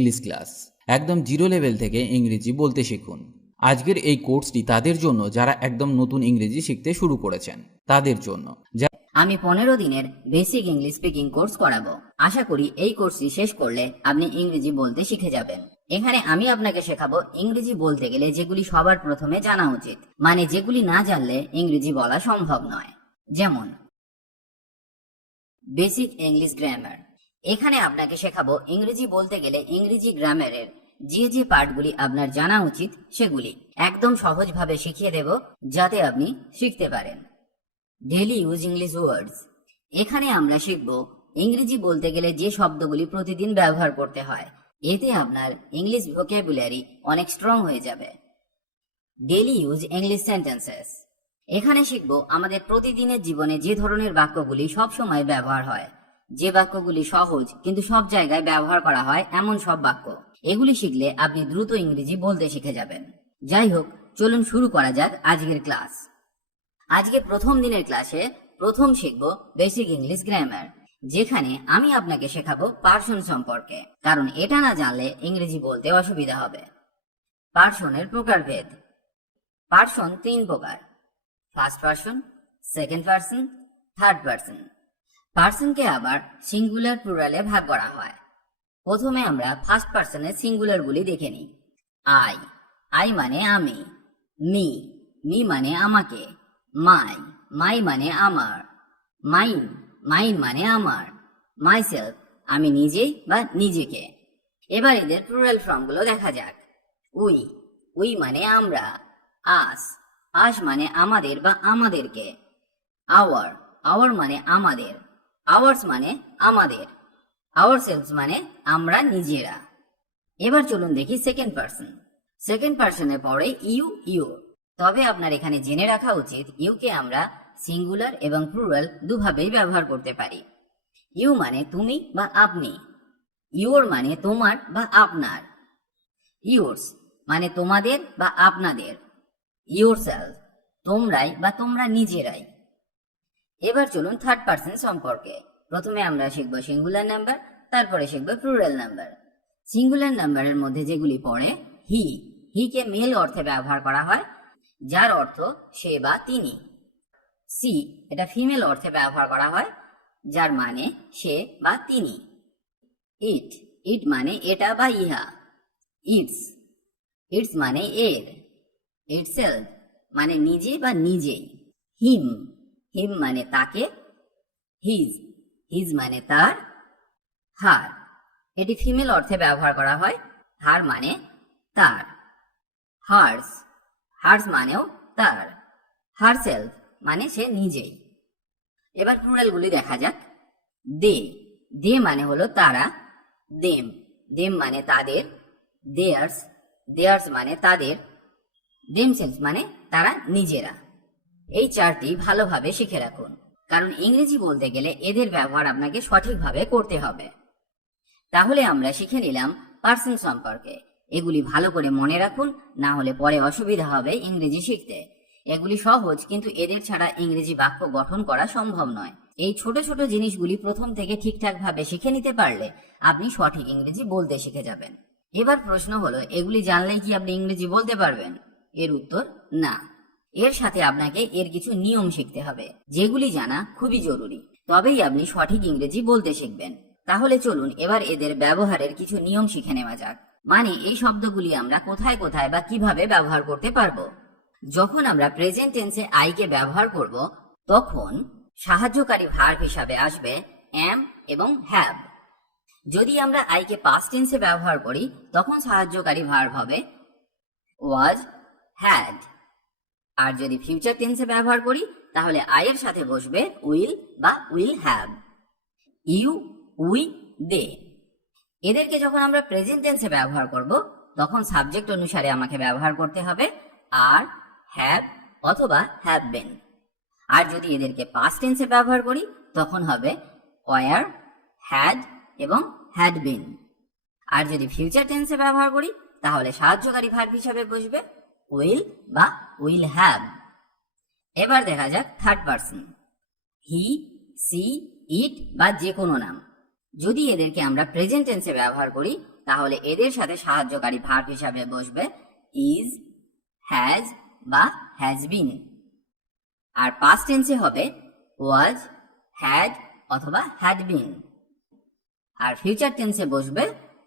English class. একদম zero level থেকে ইংরেজি বলতে শিখুন। আজকের এই কোর্সটি তাদের জন্য যারা একদম নতুন ইংরেজি শিখতে শুরু করেছেন তাদের জন্য। আমি 15 দিনের বেসিক ইংলিশ স্পিকিং কোর্স করাবো। আশা করি এই কোর্সটি শেষ করলে আপনি ইংরেজি বলতে শিখে যাবেন। এখানে আমি আপনাকে শেখাবো ইংরেজি বলতে গেলে যেগুলি সবার প্রথমে জানা উচিত, মানে যেগুলি না জানলে ইংরেজি বলা সম্ভব নয়। যেমন বেসিক ইংলিশ গ্রামার। এখানে আপনাকে শেখাবো ইংরেজি বলতে গেলে ইংরেজি গ্রামারের যে যে পার্টগুলি আপনার জানা উচিত সেগুলি একদম সহজভাবে শিখিয়ে দেব, যাতে আপনি শিখতে পারেন। ডেইলি ইউজ ইংলিশ ওয়ার্ডস। এখানে আমরা শিখব ইংরেজি বলতে গেলে যে শব্দগুলি প্রতিদিন ব্যবহার করতে হয়, এতে আপনার ইংলিশ ভোকাবুলারি অনেক স্ট্রং হয়ে যাবে। Daily use English sentences. এখানে শিখব আমাদের প্রতিদিনের জীবনে যে ধরনের বাক্যগুলি সব সময় ব্যবহার হয়, যে বাক্যগুলি সহজ কিন্তু সব জায়গায় ব্যবহার করা হয় এমন সব বাক্য। এগুলি শিখলে আপনি দ্রুত ইংরেজি বলতে শিখে যাবেন। যাই হোক, চলুন শুরু করা যাক আজকের ক্লাস। আজকে প্রথম দিনের ক্লাসে প্রথম শিখব বেসিক ইংলিশ গ্রামার, যেখানে আমি আপনাকে শেখাবো পার্সন সম্পর্কে, কারণ এটা না জানলে ইংরেজি বলতে অসুবিধা হবে। পার্সনের প্রকারভেদ। পার্সন 3 প্রকার: first person, second person, third person. পার্সনকে আবার সিঙ্গুলার প্লুরালে ভাগ করা হয়। প্রথমে আমরা ফার্স্ট পার্সনের সিঙ্গুলারগুলি দেখে নিই। আই, আই মানে আমি। মি, মি মানে আমাকে। মাই, মাই মানে আমার। মাইন, মাইন মানে আমার। মাইসেলফ, আমি নিজেই বা নিজেকে। এবার এদের প্লুরাল ফর্মগুলো দেখা যাক। উই, উই মানে আমরা। আস, আস মানে আমাদের বা আমাদেরকে। আওয়ার, আওয়ার মানে আমাদের। আওয়ার্স মানে আমাদের। আওয়ারসেলভস মানে আমরা নিজেরা। এবার চলুন দেখি সেকেন্ড পার্সন। সেকেন্ড পার্সনের পরে ইউ, ইউর। তবে আপনার এখানে জেনে রাখা উচিত ইউকে আমরা সিঙ্গুলার এবং প্লুরাল দুভাবেই ব্যবহার করতে পারি। ইউ মানে তুমি বা আপনি। ইউর মানে তোমার বা আপনার। ইউরস মানে তোমাদের বা আপনাদের। ইউরসেলফ, তোমরাই বা তোমরা নিজেরাই। এবার চলুন থার্ড পার্সন সম্পর্কে। প্রথমে আমরা শিখব সিঙ্গুলার নাম্বার, তারপরে শিখব প্লুরাল নাম্বার। সিঙ্গুলার নাম্বারের মধ্যে যেগুলি পড়ে, হি, হিকে মেল অর্থে ব্যবহার করা হয়, যার অর্থ সে বা তিনি। সি, এটা ফিমেল অর্থে ব্যবহার করা হয়, যার মানে সে বা তিনি। ইট, ইট মানে এটা বা ইহা। ইটস, ইটস মানে এর। ইটসেলফ মানে নিজে বা নিজেই। হিম, হিম মানে তাকে। হিজ, হিজ মানে তার। হার, এটি ফিমেল অর্থে ব্যবহার করা হয়, হার মানে তার। হার্স, হার্স মানেও তার। হারসেলফ মানে সে নিজেই। এবার প্লুরালগুলি দেখা যাক। দে, দে মানে হলো তারা। দেম, দেম মানে তাদের। দেয়ার্স, দেয়ার্স মানে তাদের। দেমসেলফ মানে তারা নিজেরা। এই চারটি ভালোভাবে শিখে রাখুন, কারণ ইংরেজি বলতে গেলে এদের ব্যবহার আপনাকে সঠিকভাবে করতে হবে। তাহলে আমরা শিখে নিলাম পার্সন সম্পর্কে। এগুলি ভালো করে মনে রাখুন, না হলে পরে অসুবিধা হবে ইংরেজি শিখতে। এগুলি সহজ, কিন্তু এদের ছাড়া ইংরেজি বাক্য গঠন করা সম্ভব নয়। এই ছোট ছোট জিনিসগুলি প্রথম থেকে ঠিকঠাক ভাবে শিখে নিতে পারলে আপনি সঠিক ইংরেজি বলতে শিখে যাবেন। এবার প্রশ্ন হলো, এগুলি জানলেই কি আপনি ইংরেজি বলতে পারবেন? এর উত্তর না। এর সাথে আপনাকে এর কিছু নিয়ম শিখতে হবে, যেগুলি জানা খুবই জরুরি। তবেই আপনি সঠিক ইংরেজি বলতে শিখবেন। তাহলে চলুন এবার এদের ব্যবহারের কিছু নিয়ম শিখে নেওয়া যাক। মানে এই শব্দগুলি আমরা কোথায় কোথায় বা কিভাবে ব্যবহার করতে পারবো। যখন আমরা প্রেজেন্ট টেন্সে আইকে ব্যবহার করব, তখন সাহায্যকারী ভার্ব হিসাবে আসবে অ্যাম এবং হ্যাভ। যদি আমরা আইকে পাস্ট টেন্সে ব্যবহার করি, তখন সাহায্যকারী ভার্ব হবে ওয়াজ, হ্যাড। আর যদি ফিউচার টেন্সে ব্যবহার করি, তাহলে আই এর সাথে বসবে উইল বা উইল হ্যাভ। ইউ, উই, দে। এদেরকে যখন আমরা প্রেজেন্ট টেন্সে ব্যবহার করব, তখন সাবজেক্ট অনুসারে আমাকে ব্যবহার করতে হবে আর, হ্যাভ অথবা হ্যাভ বিন। আর যদি এদেরকে পাস্ট টেন্সে ব্যবহার করি, তখন হবে ওয়ার, হ্যাড এবং হ্যাড বিন। আর যদি ফিউচার টেন্সে ব্যবহার করি, তাহলে সাহায্যকারী ভার্ব হিসাবে বসবে উইল বা উইল হ্যাভ। এবার দেখা যাক থার্ড পার্সন। হি, সি, ইট বা যে কোনো নাম। যদি এদেরকে আমরা প্রেজেন্ট টেন্সে ব্যবহার করি, তাহলে এদের সাথে সাহায্যকারী ভার্ব হিসাবে বসবে ইজ, হ্যাজ বা হ্যাজ বিন। আর পাস্ট টেন্সে হবে ওয়াজ, হ্যাড অথবা হ্যাড বিন। আর ফিউচার টেন্সে বসবে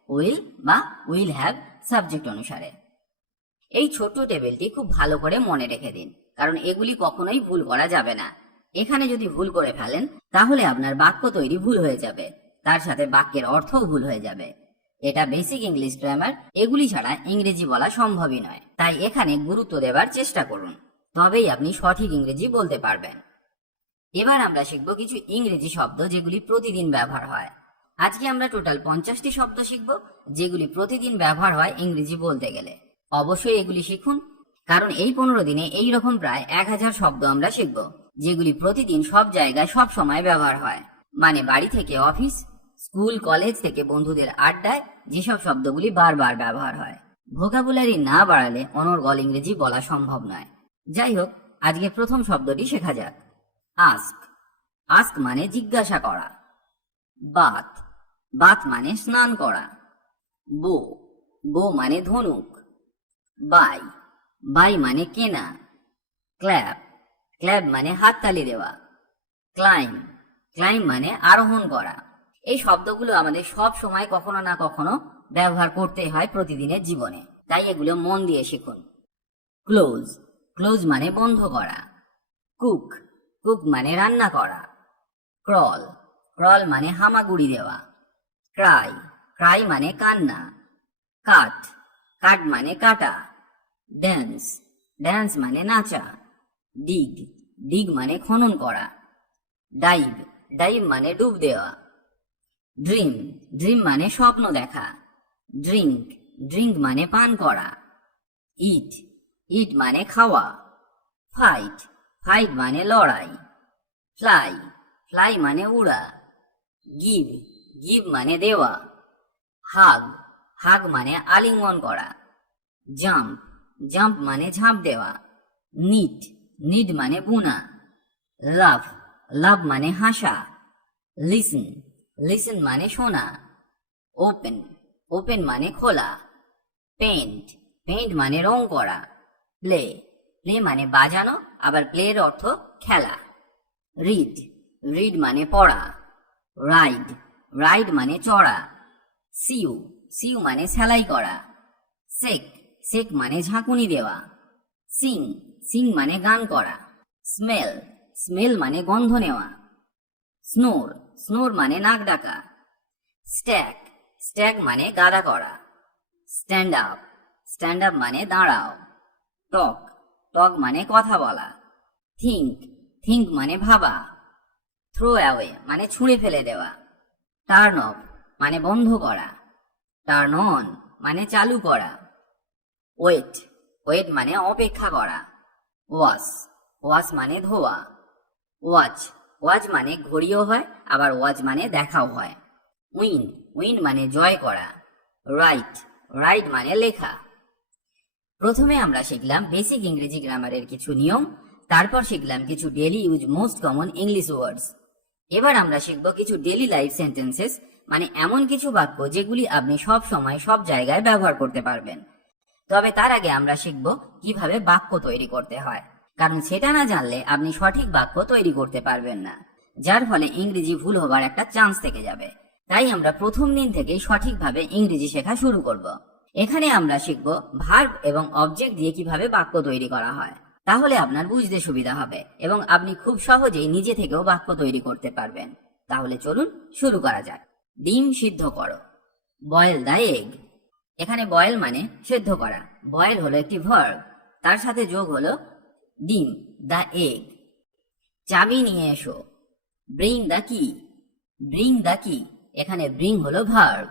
উইল বা উইল হ্যাভ সাবজেক্ট অনুসারে। এই ছোট্ট টেবিলটি খুব ভালো করে মনে রেখে দিন, কারণ এগুলি কখনোই ভুল করা যাবে না। এখানে যদি ভুল করে ফেলেন তাহলে আপনার বাক্য তৈরি ভুল হয়ে যাবে, তার সাথে বাক্যের অর্থও ভুল হয়ে যাবে। এটা বেসিক ইংলিশ গ্রামার, এগুলি ছাড়া ইংরেজি বলা সম্ভবই নয়। তাই এখানে গুরুত্ব দেবার চেষ্টা করুন, তবেই আপনি সঠিক ইংরেজি বলতে পারবেন। এবার আমরা শিখব কিছু ইংরেজি শব্দ যেগুলি প্রতিদিন ব্যবহার হয়। আজকে আমরা টোটাল 50টি শব্দ শিখব যেগুলি প্রতিদিন ব্যবহার হয় ইংরেজি বলতে গেলে। অবশ্যই এগুলি শিখুন, কারণ এই 15 দিনে এই রকম প্রায় 1000 শব্দ আমরা শিখব যেগুলি প্রতিদিন সব জায়গায় সব সময় ব্যবহার হয়। মানে বাড়ি থেকে অফিস, স্কুল কলেজ থেকে বন্ধুদের আড্ডায় যেসব শব্দগুলি বারবার ব্যবহার হয়। ভোকাবুলারি না বাড়ালে অনর্গল ইংরেজি বলা সম্ভব নয়। যাই হোক, আজকে প্রথম শব্দটি শেখা যাক। আস্ক। আস্ক মানে জিজ্ঞাসা করা। বাথ। বাথ মানে স্নান করা। বো। বো মানে ধনুক। বাই। বাই মানে কেনা। ক্ল্যাপ। ক্ল্যাপ মানে হাততালি দেওয়া। ক্লাইম। ক্লাইম মানে আরোহণ করা। এই শব্দগুলো আমাদের সব সময় কখনো না কখনো ব্যবহার করতে হয় প্রতিদিনের জীবনে, তাই এগুলো মন দিয়ে শিখুন। ক্লোজ। ক্লোজ মানে বন্ধ করা। কুক। কুক মানে রান্না করা। ক্রল। ক্রল মানে হামাগুড়ি দেওয়া। ক্রাই। ক্রাই মানে কান্না। কাট। কাট মানে কাটা। ড্যান্স। ড্যান্স মানে নাচা। ডিগ। ডিগ মানে খনন করা। ডাইভ। ডাইভ মানে ডুব দেওয়া। ড্রিম। ড্রিম মানে স্বপ্ন দেখা। ড্রিঙ্ক। ড্রিঙ্ক মানে পান করা। ইট। ইট মানে খাওয়া। ফাইট। ফাইট মানে লড়াই। ফ্লাই। ফ্লাই মানে উড়া। গিভ। গিভ মানে দেওয়া। হাগ। হাগ মানে আলিঙ্গন করা। জাম্প। জাম্প মানে ঝাঁপ দেওয়া। নিট। নিড মানে বুনা। লাভ। লাভ মানে হাসা। লিসন। লিসন মানে শোনা। ওপেন। ওপেন মানে খোলা। পেইন্ট। পেইন্ট মানে রং করা। প্লে। প্লে মানে বাজানো, আবার প্লের অর্থ খেলা। রিড। রিড মানে পড়া। রাইড। রাইড মানে চড়া। সিউ। সিউ মানে সেলাই করা। সেক। সেক মানে ঝাঁকুনি দেওয়া। সিং। সিং মানে গান করা। স্মেল। স্মেল মানে গন্ধ নেওয়া। স্নোর। স্নোর মানে নাক ডাকা। স্ট্যাক। স্ট্যাক মানে গাদা করা। Stand up. স্ট্যান্ড আপ মানে দাঁড়াও। টক। টক মানে কথা বলা। থিঙ্ক। থিঙ্ক মানে ভাবা। থ্রো অ্যাওয়ে মানে ছুঁড়ে ফেলে দেওয়া। টার্ন অফ মানে বন্ধ করা। টার্ন অন মানে চালু করা। ওয়েট। ওয়েট মানে অপেক্ষা করা। ওয়াশ। ওয়াশ মানে ধোয়া। ওয়াচ। ওয়াচ মানে ঘড়িও হয়, আবার ওয়াচ মানে দেখাও হয়। উইন। উইন মানে জয় করা। রাইট। রাইট মানে লেখা। প্রথমে আমরা শিখলাম বেসিক ইংরেজি গ্রামারের কিছু নিয়ম, তারপর শিখলাম কিছু daily use most common English ওয়ার্ডস। এবার আমরা শিখব কিছু ডেলি লাইফ সেন্টেন্সেস, মানে এমন কিছু বাক্য যেগুলি আপনি সব সময় সব জায়গায় ব্যবহার করতে পারবেন। তবে তার আগে আমরা শিখব কিভাবে বাক্য তৈরি করতে হয়, কারণ সেটা না জানলে আপনি সঠিক বাক্য তৈরি করতে পারবেন না, যার ফলে ইংরেজি ভুল হবার একটা চান্স থেকে যাবে। তাই আমরা প্রথম দিন থেকেই সঠিকভাবে ইংরেজি শেখা শুরু করব। এখানে আমরা শিখব ভার্ব এবং অবজেক্ট দিয়ে কিভাবে বাক্য তৈরি করা হয়। তাহলে আপনার বুঝতে সুবিধা হবে এবং আপনি খুব সহজেই নিজে থেকেও বাক্য তৈরি করতে পারবেন। তাহলে চলুন শুরু করা যাক। ডিম সিদ্ধ করো। Boil the egg. এখানে বয়েল মানে সেদ্ধ করা। বয়েল হলো একটি ভার্ব, তার সাথে যোগ হলো ডিম, দ্য এগ। চাবি নিয়ে এসো। ব্রিং দ্য কি। ব্রিং দ্য কি। এখানে ব্রিং হলো ভার্ব,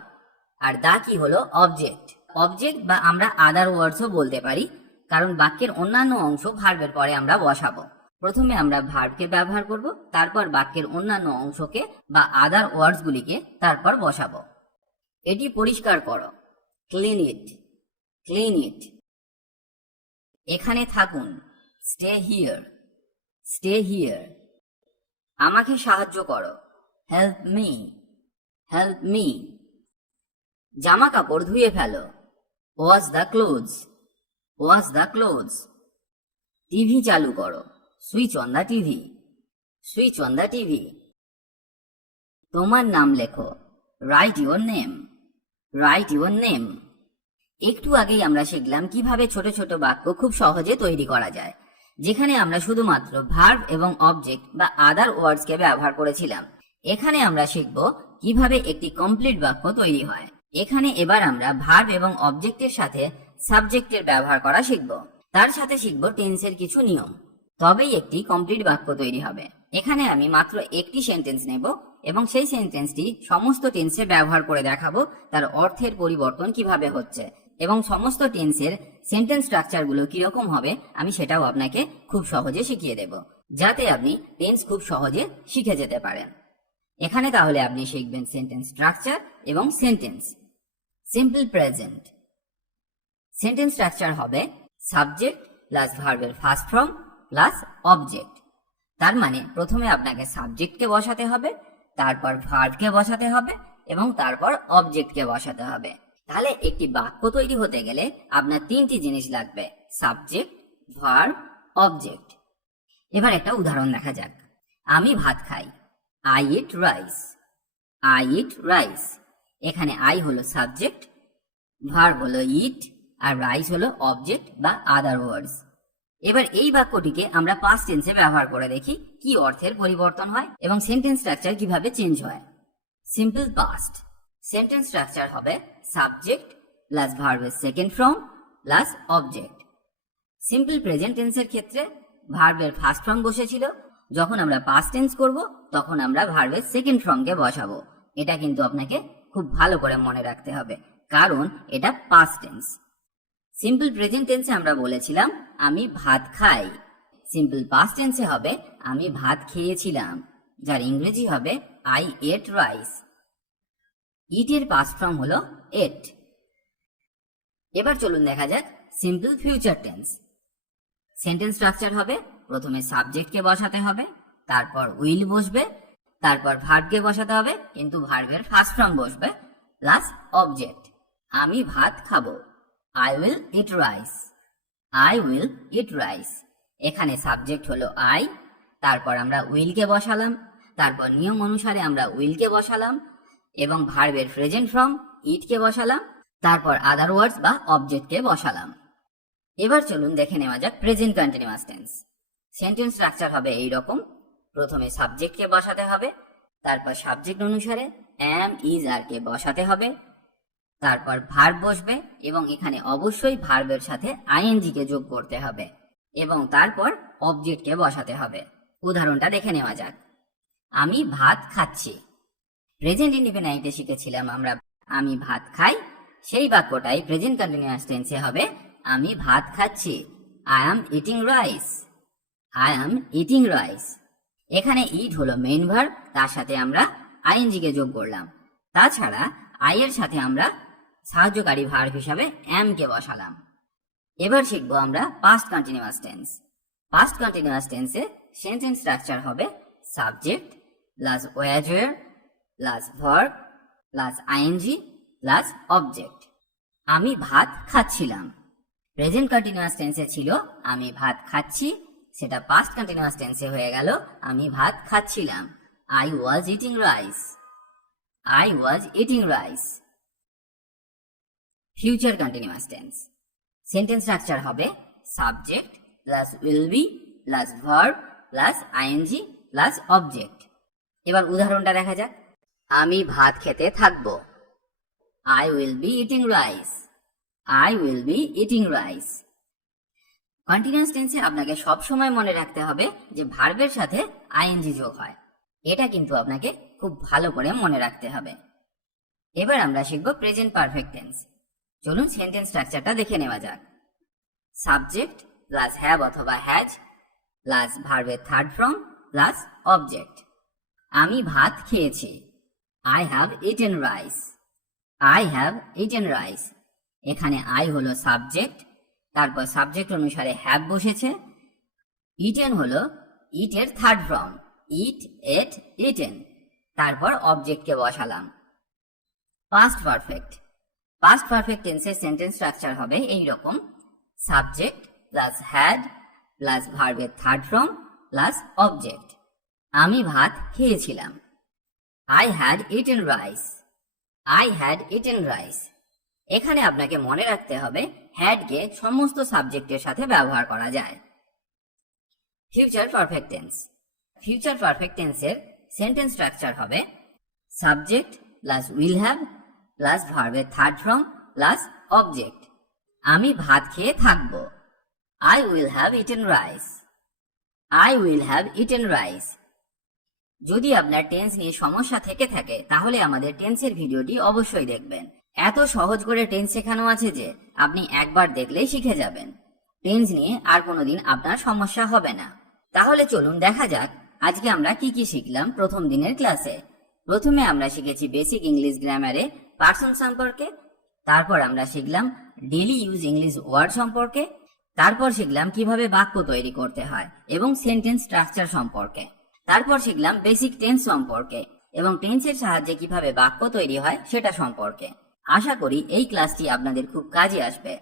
আর দ্য কি হলো অবজেক্ট। অবজেক্ট বা আমরা আদার ওয়ার্ডসও বলতে পারি, কারণ বাক্যের অন্যান্য অংশ ভার্বের পরে আমরা বসাবো। প্রথমে আমরা ভার্বকে ব্যবহার করব, তারপর বাক্যের অন্যান্য অংশকে বা আদার ওয়ার্ডস গুলিকে তারপর বসাবো। এটি পরিষ্কার করো। Clean it. Clean it. এখানে থাকুন। Stay here. Stay here. আমাকে সাহায্য করো। Help me. Help me. জামা কাপড় ধুয়ে ফেলো। Wash the clothes. Wash the clothes. TV চালু করো। Switch on the TV. Switch on the TV. তোমার নাম লেখো। Write your name. Write your name. একটু আগেই আমরা শিখলাম কিভাবে ছোট ছোট বাক্য খুব সহজে তৈরি করা যায়, যেখানে আমরা শুধুমাত্র ভার্ব এবং অবজেক্ট বা আদার ওয়ার্ডসকে ব্যবহার করেছিলাম। এখানে আমরা শিখব কিভাবে একটি কমপ্লিট বাক্য তৈরি হয়। এখানে এবার আমরা ভার্ব এবং অবজেক্টের সাথে সাবজেক্টের ব্যবহার করা শিখব। তার সাথে শিখব টেন্সের কিছু নিয়ম। তবেই একটি কমপ্লিট বাক্য তৈরি হবে। এখানে আমি মাত্র একটি সেন্টেন্স নেব এবং সেই সেন্টেন্সটি সমস্ত টেন্সে ব্যবহার করে দেখাবো তার অর্থের পরিবর্তন কিভাবে হচ্ছে এবং সমস্ত টেন্সের সেন্টেন্স স্ট্রাকচারগুলো কিরকম হবে আমি সেটাও আপনাকে খুব সহজে শিখিয়ে দেব, যাতে আপনি টেন্স খুব সহজে শিখে যেতে পারেন। এখানে তাহলে আপনি শিখবেন সেন্টেন্স স্ট্রাকচার এবং sentence. Simple present. Sentence structure হবে সাবজেক্ট প্লাস ভার্বের ফার্স্ট ফর্ম প্লাস অবজেক্ট। তার মানে প্রথমে আপনাকে সাবজেক্টকে বসাতে হবে, তারপর ভার্বকে বসাতে হবে এবং তারপর অবজেক্টকে বসাতে হবে। তাহলে একটি বাক্য তৈরি হতে গেলে আপনার তিনটি জিনিস লাগবে, সাবজেক্ট, ভার্ব, অবজেক্ট। এবার একটা উদাহরণ দেখা যাক। আমি ভাত খাই। I eat rice. I eat rice. এখানে আই হলো সাবজেক্ট, ভার্ব হলো ইট আর রাইস হলো অবজেক্ট বা আদার ওয়ার্ডস। এবার এই বাক্যটিকে আমরা পাস্ট টেন্সে ব্যবহার করে দেখি কি অর্থের পরিবর্তন হয় এবং সেন্টেন্স স্ট্রাকচার কিভাবে চেঞ্জ হয়। Simple past. সেন্টেন্স স্ট্রাকচার হবে সাবজেক্ট প্লাস ভার্বের second form plus object. Simple present টেন্সের ক্ষেত্রে ভার্বের ফার্স্ট ফর্ম বসেছিল, যখন আমরা পাস্ট টেন্স করব তখন আমরা ভার্বের সেকেন্ড ফর্মকে বসাবো। এটা কিন্তু আপনাকে খুব ভালো করে মনে রাখতে হবে, কারণ এটা পাস্ট টেন্স। সিম্পল প্রেজেন্ট টেন্সে আমরা বলেছিলাম আমি ভাত খাই। সিম্পল পাস্ট টেন্সে হবে আমি ভাত খেয়েছিলাম, যার ইংরেজি হবে আই এট রাইস। ইট এর পাস্ট ফর্ম হলো এট। এবার চলুন দেখা যাক simple future tense. Sentence structure হবে প্রথমে সাবজেক্টকে বসাতে হবে, তারপর উইল বসবে, তারপর ভার্বকে বসাতে হবে কিন্তু ভার্বের ফার্স্ট ফর্ম বসবে প্লাস অবজেক্ট। আমি ভাত খাবো। I will eat rice. I will eat rice. এখানে সাবজেক্ট হলো আই, তারপর আমরা উইলকে বসালাম, তারপর নিয়ম অনুসারে আমরা উইলকে বসালাম এবং ভার্বের প্রেজেন্ট ফর্ম ইটকে বসালাম, তারপর আদার ওয়ার্ডস বা অবজেক্টকে বসালাম। এবার চলুন দেখে নেওয়া যাক present continuous tense. Sentence structure হবে এই রকম। প্রথমে সাবজেক্টকে বসাতে হবে, তারপর সাবজেক্ট অনুসারে অ্যাম, ইজ, আর কে বসাতে হবে, তারপর ভার্ব বসবে এবং এখানে অবশ্যই ভার্বের সাথে আইএনজি কে যোগ করতে হবে এবং তারপর অবজেক্টকে বসাতে হবে। উদাহরণটা দেখে নেওয়া যাক। আমি ভাত খাচ্ছি। প্রেজেন্ট ইনডিফিনাইটে শিখেছিলাম আমরা আমি ভাত খাই, সেই বাক্যটাই প্রেজেন্ট কন্টিনিউয়াস টেন্সে হবে আমি ভাত খাচ্ছি। I am eating rice. I am eating rice. এখানে ইট হলো মেইন ভার্ব, তার সাথে আমরা আইএনজি কে যোগ করলাম। তাছাড়া আই এর সাথে আমরা সাহায্যকারী ভার্ব হিসাবে এম কে বসালাম। এবার শিখবো আমরা past continuous tense. Past continuous টেন্সে সেন্টেন্স স্ট্রাকচার হবে subject plus was were plus verb plus ING plus object. আমি ভাত খাচ্ছিলাম। প্রেজেন্ট কন্টিনিউয়াস টেন্সে ছিল আমি ভাত খাচ্ছি, সেটা পাস্ট কন্টিনিউয়াস টেন্সে হয়ে গেল আমি ভাত খাচ্ছিলাম। I was eating rice. I was eating rice. Future continuous tense. Sentence structure হবে subject plus will be plus verb plus ing plus object. এবার উদাহরণটা দেখা যাক। আমি ভাত খেতে থাকবো। I will be eating rice. I will be eating rice. Continuous টেন্সে আপনাকে সব সময় মনে রাখতে হবে যে ভার্বের সাথে আইএনজি যোগ হয়। এটা কিন্তু আপনাকে খুব ভালো করে মনে রাখতে হবে। এবার আমরা শিখব প্রেজেন্ট পারফেক্ট টেন্স। চলুন সেন্টেন্স স্ট্রাকচারটা দেখে নেওয়া যাক। সাবজেক্ট প্লাস হ্যাভ অথবা হ্যাজ প্লাস ভার্বের থার্ড ফর্ম প্লাস অবজেক্ট। আমি ভাত খেয়েছি। I have eaten rice. I have eaten rice. এখানে আই হলো সাবজেক্ট, তারপর সাবজেক্ট অনুসারে হ্যাভ বসেছে। ইটেন হলো ইটের থার্ড ফর্ম, ইট, এট, ইটেন, তারপর অবজেক্টকে বসালাম। Past perfect. পাস্ট পারফেক্ট টেন্সের সেন্টেন্স স্ট্রাকচার হবে এই রকম: সাবজেক্ট প্লাস হ্যাড প্লাস ভার্বের থার্ড ফর্ম প্লাস অবজেক্ট। আমি ভাত খেয়েছিলাম। I had eaten rice. I had eaten rice. এখানে আপনাকে মনে রাখতে হবে had কে সমস্ত সাবজেক্টের সাথে ব্যবহার করা যায়। Future perfect tense. Future perfect টেন্সের সেন্টেন্স স্ট্রাকচার হবে subject plus will have plus ভার্বের থার্ড ফর্ম প্লাস অবজেক্ট। আমি ভাত খেয়ে থাকবো। I will have eaten rice. I will have eaten rice. যদি আপনার টেন্স নিয়ে সমস্যা থেকে থাকে তাহলে আমাদের টেন্সের ভিডিওটি অবশ্যই দেখবেন। এত সহজ করে টেন্স শেখানো আছে যে আপনি একবার দেখলেই শিখে যাবেন। টেন্স নিয়ে আর কোনোদিন আপনার সমস্যা হবে না। তাহলে চলুন দেখা যাক আজকে আমরা কি কি শিখলাম প্রথম দিনের ক্লাসে। প্রথমে আমরা শিখেছি বেসিক ইংলিশ গ্রামারে পার্সন সম্পর্কে, তারপর আমরা শিখলাম ডেইলি ইউজ ইংলিশ ওয়ার্ড সম্পর্কে, তারপর শিখলাম কিভাবে বাক্য তৈরি করতে হয় এবং সেন্টেন্স স্ট্রাকচার সম্পর্কে, তারপর শিখলাম বেসিক টেন্স সম্পর্কে এবং টেন্সের সাহায্যে কিভাবে বাক্য তৈরি হয় সেটা সম্পর্কে। আশা করি এই ক্লাসটি আপনাদের খুব কাজে আসবে।